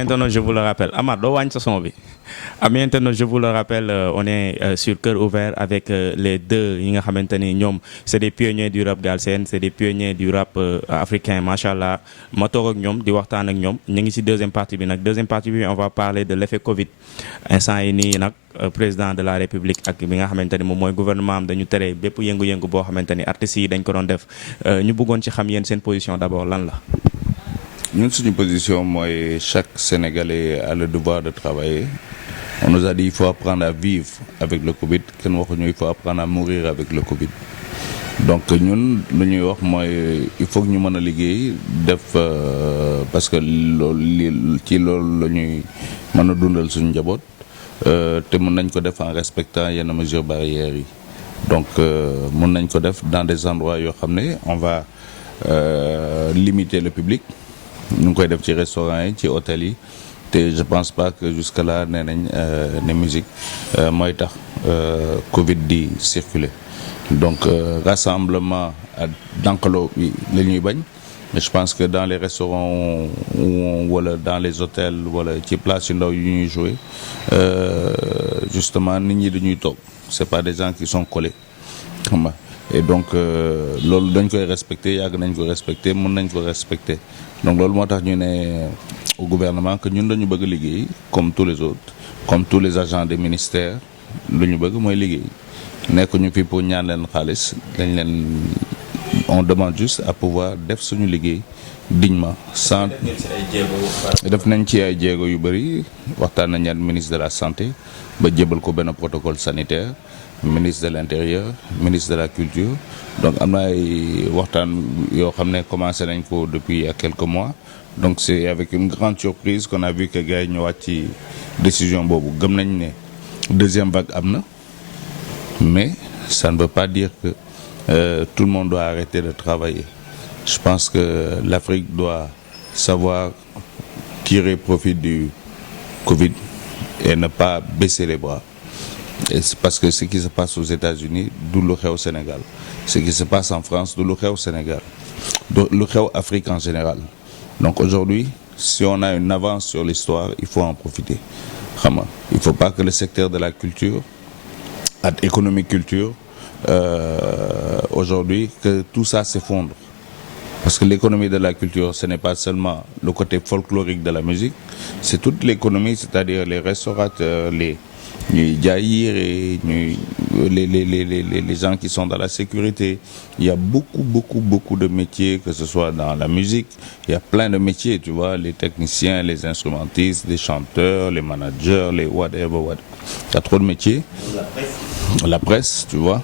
Internaute, je vous le rappelle, Amar doo wàññi sa son bi. Amis internautes, je vous le rappelle, on est sur Cœur Ouvert avec les deux yi nga xamante ni ñoom c'est des pionniers du rap galsen, c'est des pionniers du rap africain macha allah ma toog ak ñoom di waxtaan ak ñoom ñu ngi ci deuxième partie bi nag deuxième partie bi on va parler de l'effet Covid instant yi nii nag président de la République ak bi nga xamante ni moom mooy gouvernement am dañu tere bépp yëngu-yëngu boo xamante ni artistes yi dañ ko doon def ñu bëggoon ci xam yéen seen position d'abord lan la. Ñun suñu position mooy chaque Sénégalais a le devoir de travailler. On nous a dit il faut apprendre à vivre avec le Covid kenn waxuñu il faut apprendre à mourir avec le Covid. Donc ñun lu ñuy wax mooy il faut que ñu mën a liggéey def parce que loolu ci loolu la ñuy mën a dundal suñu njaboot te mën nañ ko def en respectant yenn mesures barrières yi. Donc mën nañ ko def dans des endroits yoo xam ne on va limiter le public. ñu ngi koy def ci restaurant yi ci hôtel yi te je pense pas que jusque là nee nañ ne musique mooy tax Covid di circuler donc rassemblement ak dankaloo bi la ñuy bañ mais je pense que dans les restaurants wala dans les hôtels wala ci place yu ndaw yu ñuy jouer justement nit ñi dañuy toog c'est pas des gens qui sont collés xam nga et donc loolu dañ koy respecter yàgg nañ ko respecter mën nañ ko respecter donc loolu moo tax ñu ne au gouvernement que ñun dañu bëgg liggéey comme tous les autres comme tous les agents des ministères lu ñu bëgg mooy liggéey nekk ñu fi pour ñaan leen xaalis dañ leen on demande juste à pouvoir def suñu liggéey dignement sans def nañ ci ay jéego yu bëri waxtaan nañ ak ministre de la santé ba jébal ko benn protocole sanitaire ministre de l'intérieur ministre de la culture donc am na ay waxtaan yoo xam ne commencé nañ ko depuis il y a quelques mois donc c'est avec une grande surprise qu'on a vu que gars yi ñëwaat ci décision boobu gëm nañ ne deuxième vague am na mais ça ne veut pas dire que tout le monde doit arrêter de travailler. Je pense que l'Afrique doit savoir tirer profit du Covid et ne pas baisser les bras. Et c'est parce que ce qui se passe aux États-Unis du lu xew Sénégal, ce qui se passe en France du lu xew Sénégal, du lu xew Afrique en général. Donc aujourd'hui, si on a une avance sur l'histoire, il faut en profiter. Xam nga, il faut pas que le secteur de la culture ak économie culture aujourd'hui que tout ça s'effondre. Parce que l'économie de la culture, ce n'est pas seulement le côté folklorique de la musique, c'est toute l'économie, c'est-à-dire les restaurateurs, les jaillir, les gens qui sont dans la sécurité. Il y a beaucoup de métiers, que ce soit dans la musique, il y a plein de métiers, tu vois, les techniciens, les instrumentistes, les chanteurs, les managers, les whatever. Il y a trop de métiers. La presse, tu vois.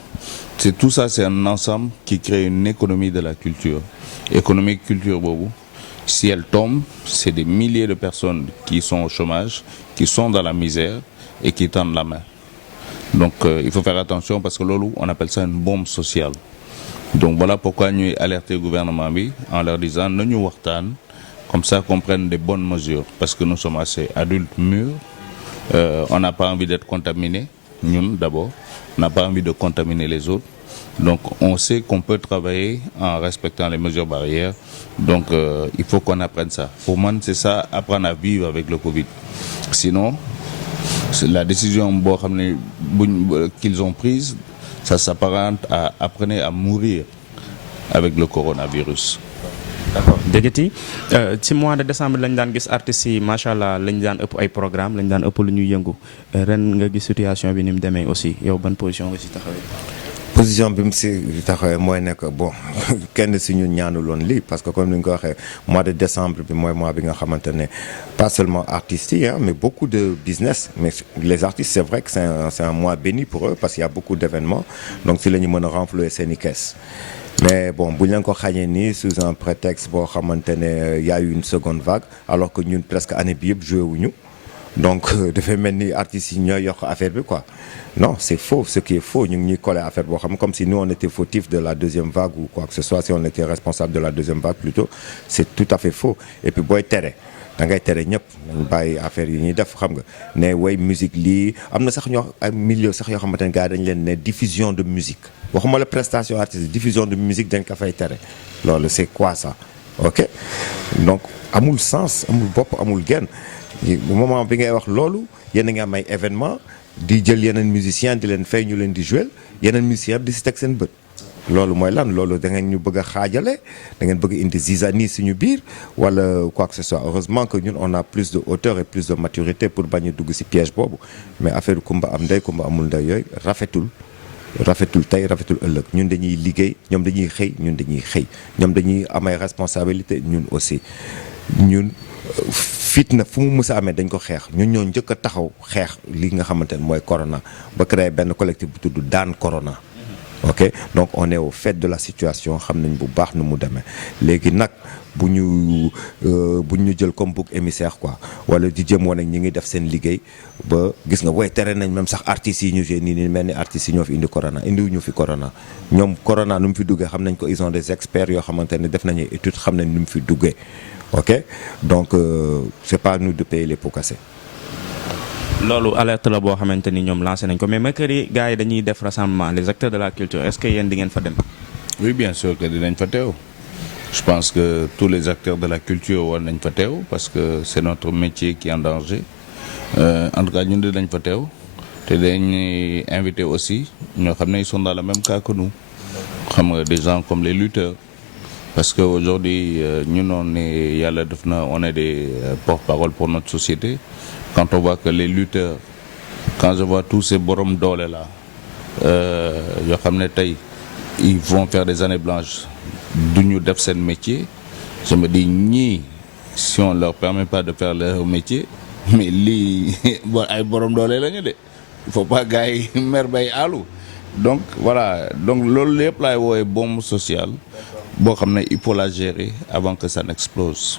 C'est tout ça, c'est un ensemble qui crée une économie de la culture. Économie culture boobu si elle tombe c'est des milliers de personnes qui sont au chômage qui sont dans la misère et qui tendent la main donc il faut faire attention parce que loolu on appelle ça une bombe sociale donc voilà pourquoi ñuy alerter gouvernement bi en leur disant nañu waxtaan comme ça qu'on prenne des bonnes mesures parce que nous sommes assez adultes mûrs on n'a pas envie d'être contaminés ñun d'abord on n'a pas envie de contaminer les autres. Donc on sait qu'on peut travailler en respectant les mesures barrières. Donc il faut qu'on apprenne ça. Pour moi, c'est ça, apprendre à vivre avec le Covid. Sinon, c'est la décision qu'ils ont prise, ça s'apparente à apprendre à mourir avec le coronavirus. D'accord déggati ci mois de décembre lañ daan gis artistes yi macha allah lañ daan ëpp ay programme lañ daan ëpp lu ñuy yëngu ren nga gis situation bi ni mu demee aussi yow ban position nga ci taxawee. position bi mu si taxawee mooy nekk bon kenn si ñun ñaanuloon lii parce que comme ni nga ko waxee mois de décembre bi mooy mois bi nga xamante ne pas seulement artistes yi mais beaucoup de business mais les artistes c'est vrai que c'est un mois béni pour eux parce qu'il y a beaucoup d'événements donc si la ñu mën a renflouer seen i caisse mais bon bu ñu leen ko xañee nii sous un prétexte boo xamante ne y a eu une seconde vague alors que ñun presque année bi yëpp joué wuñu donc dafay mel ni artistes yi ñooy yokk affaire bi quoi non c'est faux ce qui est faux ñu ngi ñuy coller affaire boo xam comme si nous on était fautifs de la deuxième vague ou quoi que ce soit si on était responsable de la deuxième vague plutôt c'est tout à fait faux et puis booy tere da ngay tere ñëpp nañ bàyyi affaire yi ñuy def xam nga ne way musique lii am na sax ñoo ay milieu sax yoo xamante ne gars dañ leen ne diffusion de musique waxuma la prestation artistique diffusion de musique dañ ko fay tere loolu c'est quoi ça ok donc amul sens amul bopp amul genn au moment bi ngay wax loolu yéen a ngi am ay événement di jël yeneen musiciens di leen fay ñu leen di jouer yeneen musiciens di si teg seen bët. loolu mooy lan loolu da ngeen ñu bëgg a xaajale da ngeen bëgg indi zizanie suñu biir wala quoi que ce soit heureusement que ñun on a plus de hauteur et plus de maturité pour bañ a dugg si piège boobu mais affaire kumba am ndey kumba amul ndey yooyu rafetul tey rafetul ëllëg ñun dañuy liggéey ñoom dañuy xëy ñun dañuy xëy ñoom dañuy am ay responsabilité ñun aussi ñun fitna fu mu mës a amee dañ ko xeex ñun ñoo njëkk a taxaw xeex li nga xamante ne mooy corona ba créé benn collectif bu tudd daan corona. ok donc on est au fait de la situation xam nañ bu baax nu mu demee léegi nag bu ñu jël comme bouc émissaire quoi wala di jëm woon ak ñi ngi def seen liggéey ba gis nga woy tere nañ même sax artistes yi ñu joué nii mel ni artistes yi ñoo fi indi corona indiwuñu fi corona ñoom corona nu mu fi duggee xam nañ ko ils ont des experts yoo xamante ne def nañu étude xam nañ nu mu fi duggee ok donc c'est pas à nous de payer les pots cassés. loolu alerte la boo xamante ni ñoom lancé nañ ko mais mercredi gars yi dañuy def rassemblement les acteurs de la culture est-ce que yéen di ngeen fa dem. oui bien sûr que dinañ fa teew je pense que tous les acteurs de la culture war nañ fa teew parce que c'est notre métier qui est en danger en tout cas ñun dinañ fa teew te dañuy invité aussi ñoo xam ne ils sont dans le même cas que nous xam nga des gens comme les lutteurs parce que aujourd'hui ñun on est des porte-parole pour notre société. Quand on voit que les lutteurs, quand je vois tous ces borom doole là, yoo xam ne tey ils vont faire des années blanches duñu def seen métier je me dis ñii si on leur permet pas de faire leur métier mais lii ay borom doole la ñu de il faut pas gars yi mer bay àllu donc voilà donc loolu lépp laay woowee bombe sociale boo xam ne il faut la gérer avant que ça n'explose.